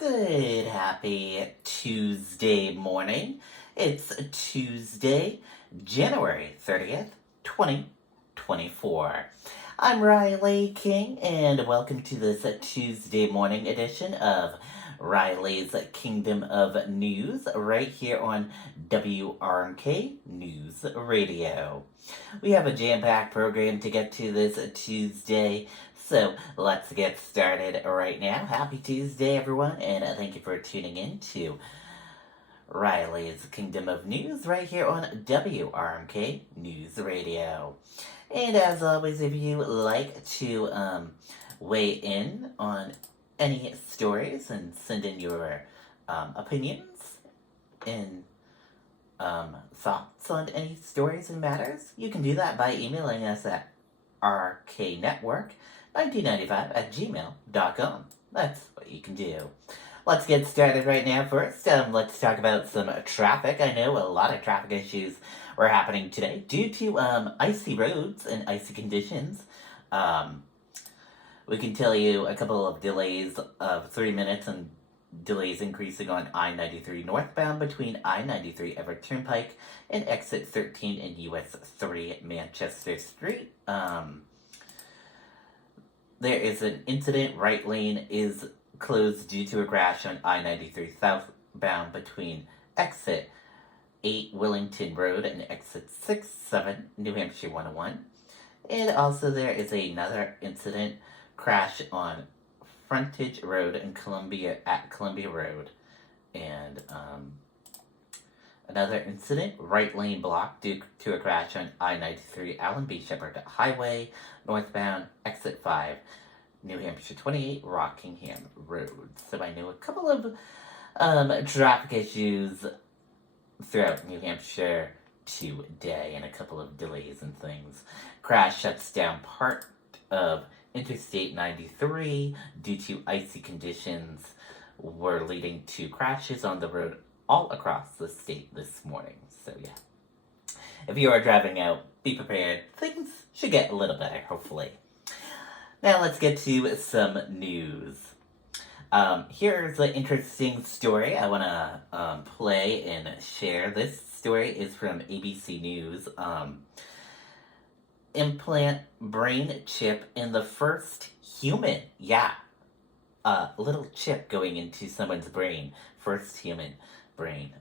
Good, happy Tuesday morning. It's Tuesday, January 30th, 2024. I'm Riley King, and welcome to this Tuesday morning edition of Riley's Kingdom of News, right here on WRMK News Radio. We have a jam-packed program to get to this Tuesday, so let's get started right now. Happy Tuesday, everyone, and thank you for tuning in to Riley's Kingdom of News right here on WRMK News Radio. And as always, if you like to weigh in on any stories and send in your opinions and thoughts on any stories and matters, you can do that by emailing us at rknetwork1995@gmail.com. That's what you can do. Let's get started right now. First, let's talk about some traffic. I know a lot of traffic issues were happening today due to icy roads and icy conditions. We can tell you a couple of delays of 3 minutes and delays increasing on I-93 northbound between I-93 Everett Turnpike and exit 13 and US 3 Manchester Street. There is an incident. Right lane is closed due to a crash on I-93 southbound between exit 8 Wellington Road and exit 67 New Hampshire 101. And also there is another incident, crash on Frontage Road in Columbia Road. And another incident, right lane blocked due to a crash on I-93 Allen B. Shepherd Highway northbound exit 5 New Hampshire 28 Rockingham Road. So I know a couple of traffic issues throughout New Hampshire today and a couple of delays and things. Crash shuts down part of Interstate 93 due to icy conditions were leading to crashes on the road all across the state this morning. So yeah, if you are driving out, be prepared. Things should get a little better, hopefully. Now let's get to some news. Here's an interesting story I want to play and share. This story is from ABC News. Implant brain chip in the first human. Yeah, a little chip going into someone's brain. First human brain.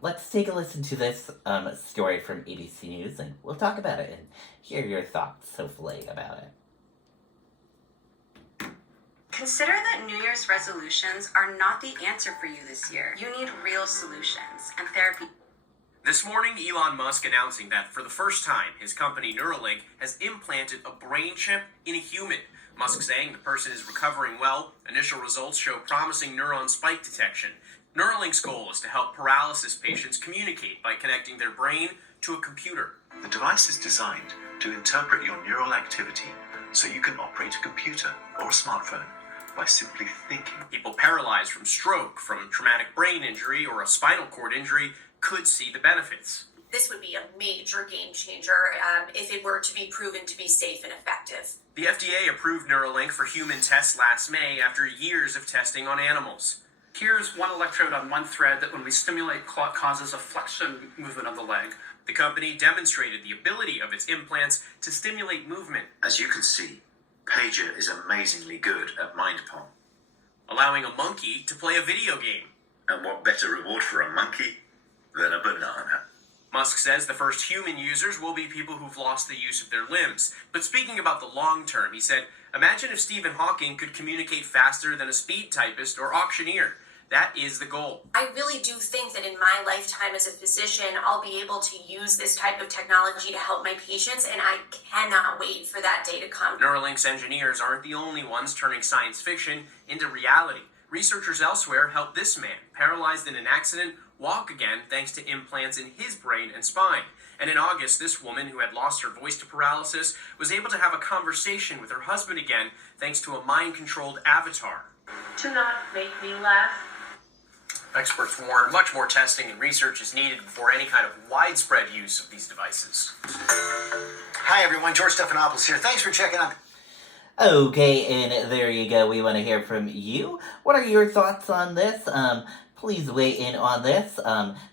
Let's take a listen to this story from ABC News, and we'll talk about it and hear your thoughts, hopefully, about it. Consider that New Year's resolutions are not the answer for you this year. You need real solutions, and therapy. This morning, Elon Musk announcing that for the first time, his company Neuralink has implanted a brain chip in a human. Musk saying the person is recovering well. Initial results show promising neuron spike detection. Neuralink's goal is to help paralysis patients communicate by connecting their brain to a computer. The device is designed to interpret your neural activity so you can operate a computer or a smartphone by simply thinking. People paralyzed from stroke, from traumatic brain injury, or a spinal cord injury could see the benefits. This would be a major game changer if it were to be proven to be safe and effective. The FDA approved Neuralink for human tests last May after years of testing on animals. Here's one electrode on one thread that when we stimulate causes a flexion movement of the leg. The company demonstrated the ability of its implants to stimulate movement. As you can see, Pager is amazingly good at mind pong. Allowing a monkey to play a video game. And what better reward for a monkey than a banana? Musk says the first human users will be people who've lost the use of their limbs. But speaking about the long term, he said, imagine if Stephen Hawking could communicate faster than a speed typist or auctioneer. That is the goal. I really do think that in my lifetime as a physician, I'll be able to use this type of technology to help my patients, and I cannot wait for that day to come. Neuralink's engineers aren't the only ones turning science fiction into reality. Researchers elsewhere helped this man, paralyzed in an accident, walk again thanks to implants in his brain and spine. And in August, this woman who had lost her voice to paralysis was able to have a conversation with her husband again thanks to a mind-controlled avatar. To not make me laugh. Experts warn much more testing and research is needed before any kind of widespread use of these devices. Hi everyone, George Stephanopoulos here. Thanks for checking out. Okay, and there you go. We want to hear from you. What are your thoughts on this? Please weigh in on this.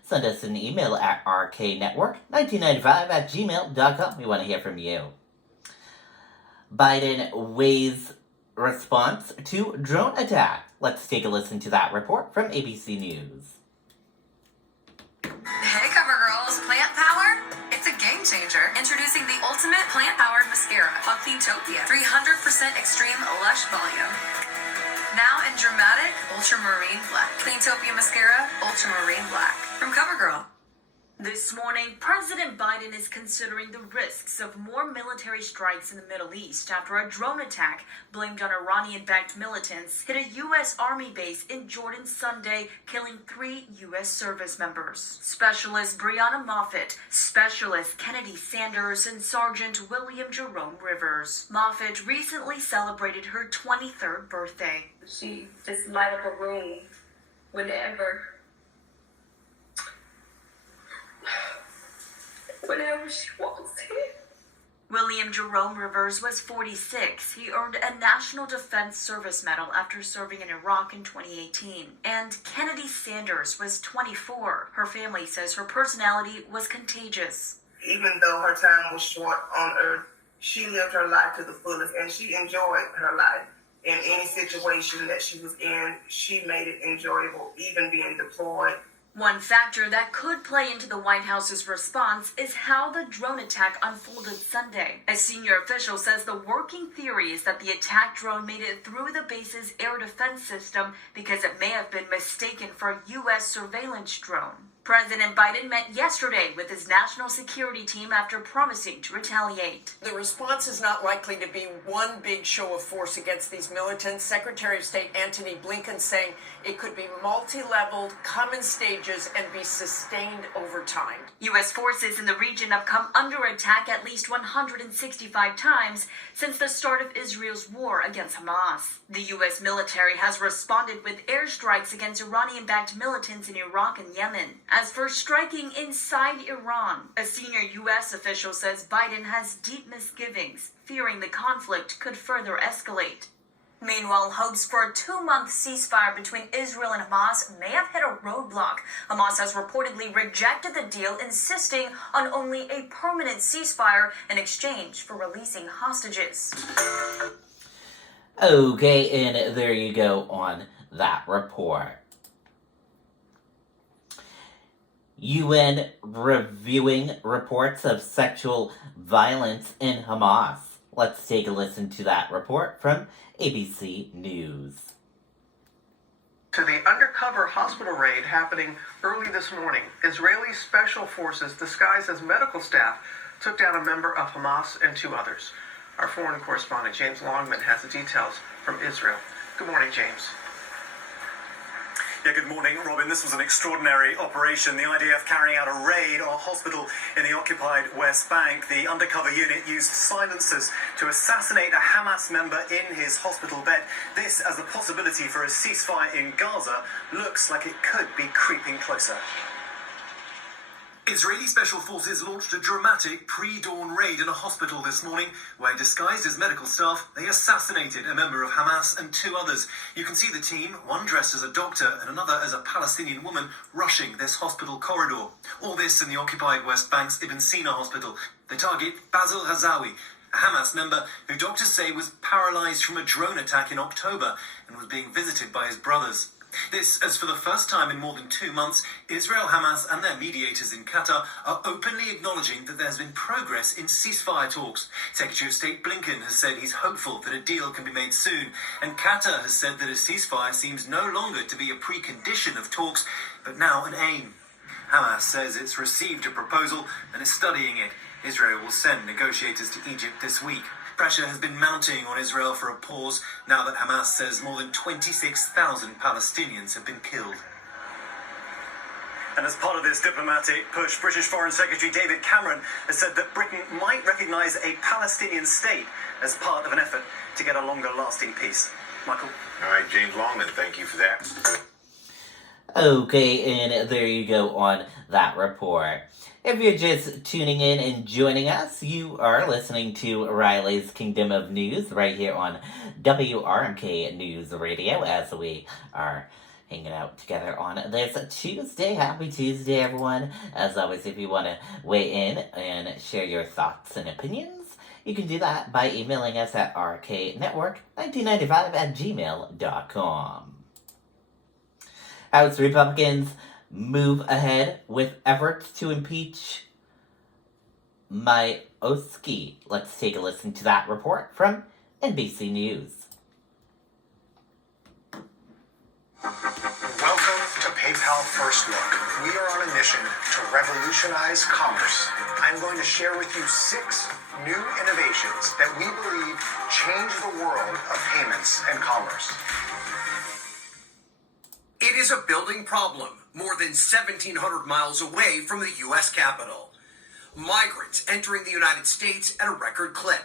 Send us an email at rknetwork1995@gmail.com. We want to hear from you. Biden weighs response to drone attack. Let's take a listen to that report from ABC News. Hey, CoverGirls, plant power? It's a game changer. Introducing the ultimate plant-powered mascara, Cleantopia. 300% extreme lush volume. Now in dramatic ultramarine black. Cleantopia mascara, ultramarine black. From CoverGirl. This morning, President Biden is considering the risks of more military strikes in the Middle East after a drone attack blamed on Iranian-backed militants hit a U.S. Army base in Jordan Sunday, killing 3 U.S. service members. Specialist Brianna Moffitt, Specialist Kennedy Sanders, and Sergeant William Jerome Rivers. Moffitt recently celebrated her 23rd birthday. She just light up a room whenever she walks in. William Jerome Rivers was 46. He earned a National Defense Service Medal after serving in Iraq in 2018. And Kennedy Sanders was 24. Her family says her personality was contagious. Even though her time was short on Earth, she lived her life to the fullest, and she enjoyed her life. In any situation that she was in, she made it enjoyable, even being deployed. One factor that could play into the White House's response is how the drone attack unfolded Sunday. A senior official says the working theory is that the attack drone made it through the base's air defense system because it may have been mistaken for a U.S. surveillance drone. President Biden met yesterday with his national security team after promising to retaliate. The response is not likely to be one big show of force against these militants. Secretary of State Antony Blinken saying it could be multi-leveled, come in stages, and be sustained over time. U.S. forces in the region have come under attack at least 165 times since the start of Israel's war against Hamas. The U.S. military has responded with airstrikes against Iranian-backed militants in Iraq and Yemen. As for striking inside Iran, a senior U.S. official says Biden has deep misgivings, fearing the conflict could further escalate. Meanwhile, hopes for a 2-month ceasefire between Israel and Hamas may have hit a roadblock. Hamas has reportedly rejected the deal, insisting on only a permanent ceasefire in exchange for releasing hostages. Okay, and there you go on that report. UN reviewing reports of sexual violence in Hamas. Let's take a listen to that report from ABC News. To the undercover hospital raid happening early this morning, Israeli special forces disguised as medical staff took down a member of Hamas and 2 others. Our foreign correspondent James Longman has the details from Israel. Good morning, James. Yeah, good morning, Robin. This was an extraordinary operation. The IDF carrying out a raid on a hospital in the occupied West Bank. The undercover unit used silencers to assassinate a Hamas member in his hospital bed. This, as the possibility for a ceasefire in Gaza, looks like it could be creeping closer. Israeli special forces launched a dramatic pre-dawn raid in a hospital this morning where, disguised as medical staff, they assassinated a member of Hamas and 2 others. You can see the team, one dressed as a doctor and another as a Palestinian woman, rushing this hospital corridor. All this in the occupied West Bank's Ibn Sina hospital. They target Basil Hazawi, a Hamas member who doctors say was paralyzed from a drone attack in October and was being visited by his brothers. This, as for the first time in more than 2 months, Israel, Hamas and their mediators in Qatar are openly acknowledging that there's been progress in ceasefire talks. Secretary of State Blinken has said he's hopeful that a deal can be made soon, and Qatar has said that a ceasefire seems no longer to be a precondition of talks, but now an aim. Hamas says it's received a proposal and is studying it. Israel will send negotiators to Egypt this week. Pressure has been mounting on Israel for a pause now that Hamas says more than 26,000 Palestinians have been killed. And as part of this diplomatic push, British Foreign Secretary David Cameron has said that Britain might recognise a Palestinian state as part of an effort to get a longer-lasting peace. Michael? All right, James Longman, thank you for that. Okay, and there you go on that report. If you're just tuning in and joining us, you are listening to Riley's Kingdom of News right here on WRMK News Radio as we are hanging out together on this Tuesday. Happy Tuesday, everyone. As always, if you want to weigh in and share your thoughts and opinions, you can do that by emailing us at rknetwork1995@gmail.com. House Republicans move ahead with efforts to impeach Mayoski. Let's take a listen to that report from NBC News. Welcome to PayPal First Look. We are on a mission to revolutionize commerce. I'm going to share with you 6 new innovations that we believe change the world of payments and commerce. It is a building problem more than 1,700 miles away from the U.S. Capitol. Migrants entering the United States at a record clip,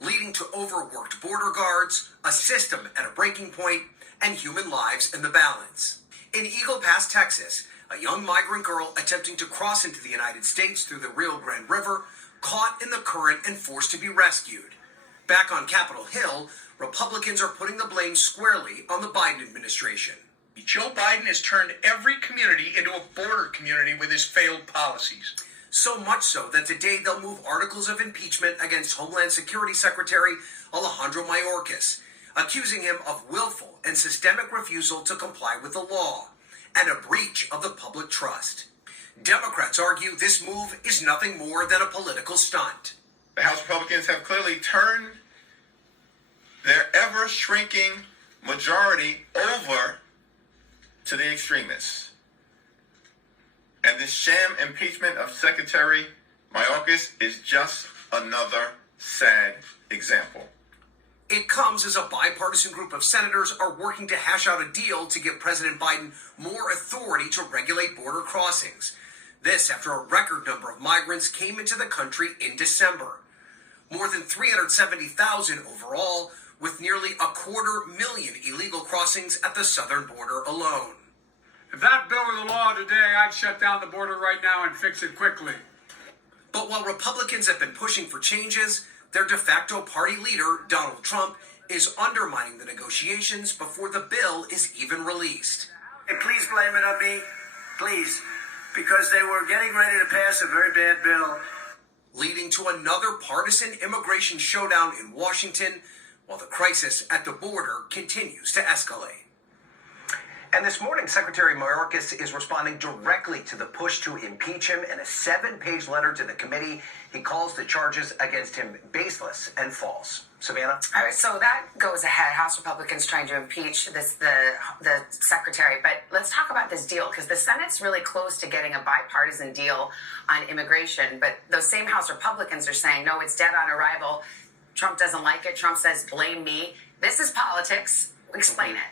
leading to overworked border guards, a system at a breaking point, and human lives in the balance. In Eagle Pass, Texas, a young migrant girl attempting to cross into the United States through the Rio Grande River, caught in the current and forced to be rescued. Back on Capitol Hill, Republicans are putting the blame squarely on the Biden administration. Joe Biden has turned every community into a border community with his failed policies. So much so that today they'll move articles of impeachment against Homeland Security Secretary Alejandro Mayorkas, accusing him of willful and systemic refusal to comply with the law and a breach of the public trust. Democrats argue this move is nothing more than a political stunt. The House Republicans have clearly turned their ever-shrinking majority over to the extremists. And this sham impeachment of Secretary Mayorkas is just another sad example. It comes as a bipartisan group of senators are working to hash out a deal to give President Biden more authority to regulate border crossings. This after a record number of migrants came into the country in December. More than 370,000 overall, with nearly 250,000 illegal crossings at the southern border alone. If that bill were the law today, I'd shut down the border right now and fix it quickly. But while Republicans have been pushing for changes, their de facto party leader, Donald Trump, is undermining the negotiations before the bill is even released. Hey, please blame it on me, please, because they were getting ready to pass a very bad bill. Leading to another partisan immigration showdown in Washington, while the crisis at the border continues to escalate. And this morning, Secretary Mayorkas is responding directly to the push to impeach him. In a 7-page letter to the committee, he calls the charges against him baseless and false. Savannah? All right, so that goes ahead. House Republicans trying to impeach the secretary. But let's talk about this deal, because the Senate's really close to getting a bipartisan deal on immigration. But those same House Republicans are saying, no, it's dead on arrival. Trump doesn't like it. Trump says, blame me. This is politics. Explain it.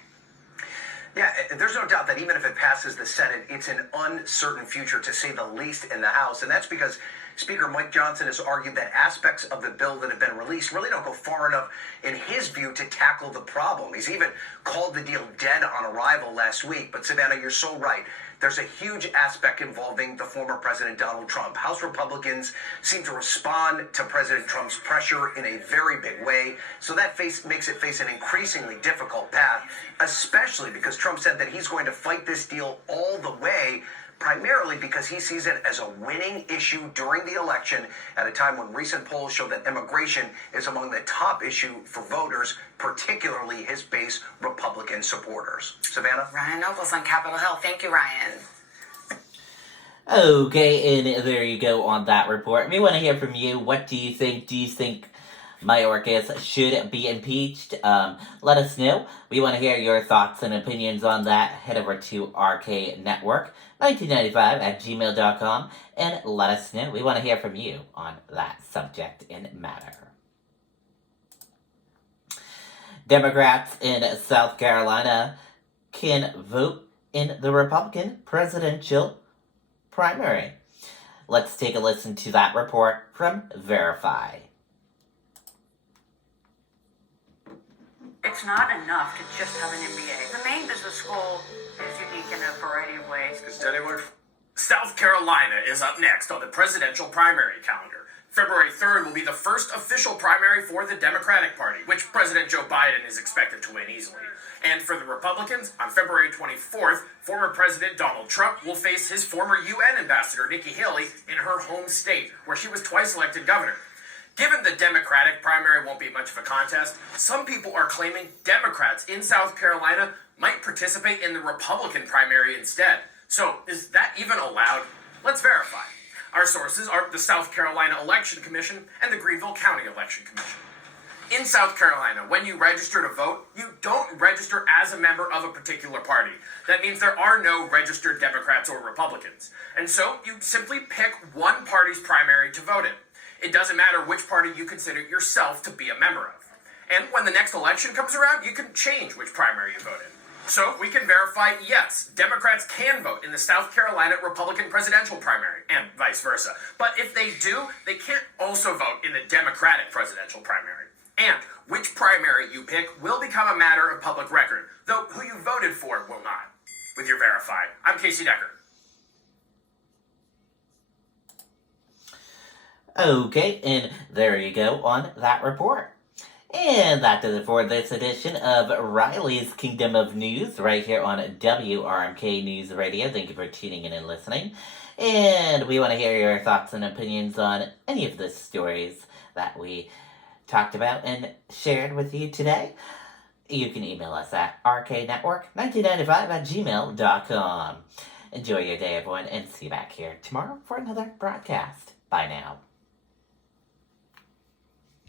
Yeah, there's no doubt that even if it passes the Senate, it's an uncertain future, to say the least, in the House. And that's because Speaker Mike Johnson has argued that aspects of the bill that have been released really don't go far enough, in his view, to tackle the problem. He's even called the deal dead on arrival last week. But Savannah, you're so right. There's a huge aspect involving the former President Donald Trump. House Republicans seem to respond to President Trump's pressure in a very big way. So that makes it face an increasingly difficult path, especially because Trump said that he's going to fight this deal all the way, primarily because he sees it as a winning issue during the election at a time when recent polls show that immigration is among the top issue for voters, particularly his base Republican supporters. Savannah? Ryan Nobles on Capitol Hill. Thank you, Ryan. Okay, and there you go on that report. We want to hear from you. What do you think? Do you think Mayorkas should be impeached? Let us know. We want to hear your thoughts and opinions on that. Head over to rknetwork1995@gmail.com and let us know. We want to hear from you on that subject and matter. Democrats in South Carolina can vote in the Republican presidential primary. Let's take a listen to that report from Verify. It's not enough to just have an MBA. The Maine Business School is unique in a variety of ways. It's study work. South Carolina is up next on the presidential primary calendar. February 3rd will be the first official primary for the Democratic Party, which President Joe Biden is expected to win easily. And for the Republicans, on February 24th, former President Donald Trump will face his former UN ambassador, Nikki Haley, in her home state, where she was twice elected governor. Given the Democratic primary won't be much of a contest, some people are claiming Democrats in South Carolina might participate in the Republican primary instead. So, is that even allowed? Let's verify. Our sources are the South Carolina Election Commission and the Greenville County Election Commission. In South Carolina, when you register to vote, you don't register as a member of a particular party. That means there are no registered Democrats or Republicans. And so you simply pick one party's primary to vote in. It doesn't matter which party you consider yourself to be a member of. And when the next election comes around, you can change which primary you vote in. So we can verify, yes, Democrats can vote in the South Carolina Republican presidential primary, and vice versa. But if they do, they can't also vote in the Democratic presidential primary. And which primary you pick will become a matter of public record, though who you voted for will not. With your verified, I'm Casey Decker. Okay, and there you go on that report. And that does it for this edition of Riley's Kingdom of News right here on WRMK News Radio. Thank you for tuning in and listening. And we want to hear your thoughts and opinions on any of the stories that we talked about and shared with you today. You can email us at rknetwork1995@gmail.com. Enjoy your day, everyone, and see you back here tomorrow for another broadcast. Bye now.